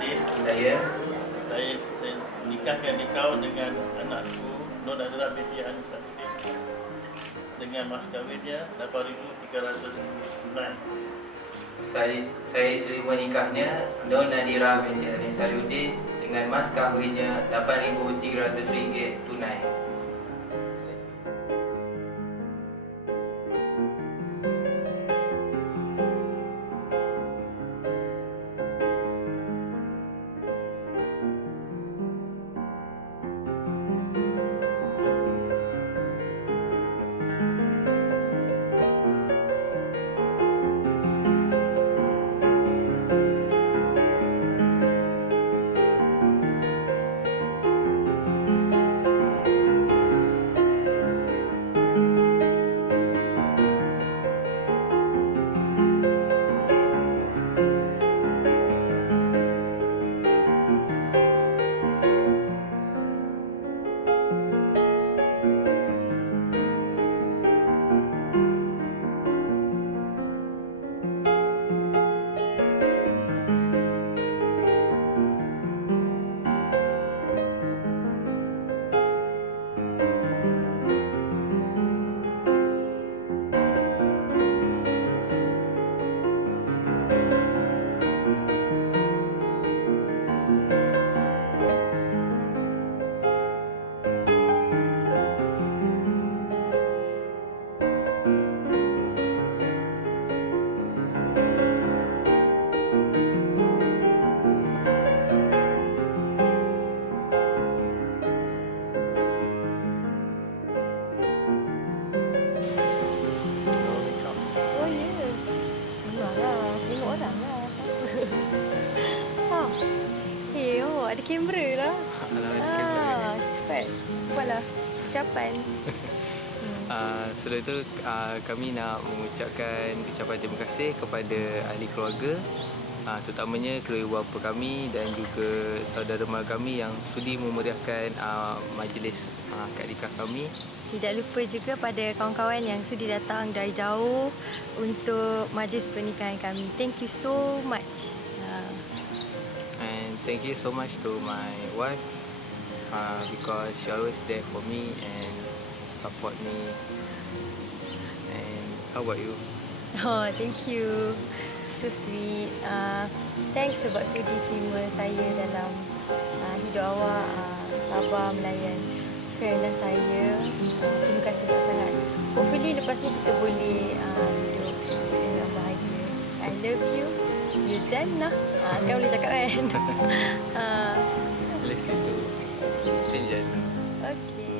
Syafudin. Saya Saya, saya nikahkan kau dengan anakku Nur adalah binti Hanis Syafudin dengan mas kahwinnya 8,300 tunai. saya saya terima nikahnya Nur Nadira binti Hanis Saluddin dengan mas kahwinnya RM8,300 tunai. Kamera lah. Ah, cepat. Buatlah. Ucapan. Uh, sebelum itu uh, kami nak mengucapkan ucapan terima kasih kepada ahli keluarga uh, terutamanya keluarga bapa kami dan juga saudara mara kami yang sudi memeriahkan uh, majlis uh, akad nikah kami Tidak lupa juga pada kawan-kawan yang sudi datang dari jauh untuk majlis pernikahan kami. Thank you so much. Thank you so much to my wife uh, because she always there for me and support me and how about you Oh, thank you. So sweet. Uh, thanks sebab sudi terima saya dalam uh, hidup awak. Uh, sabar melayan kerendah saya. Uh, terima kasih sangat-sangat. Hopefully lepas ni kita boleh uh, hidup dengan bahagia. I love you. You Jannah. Uh, sekarang boleh cakap kan? let's get to stay okay.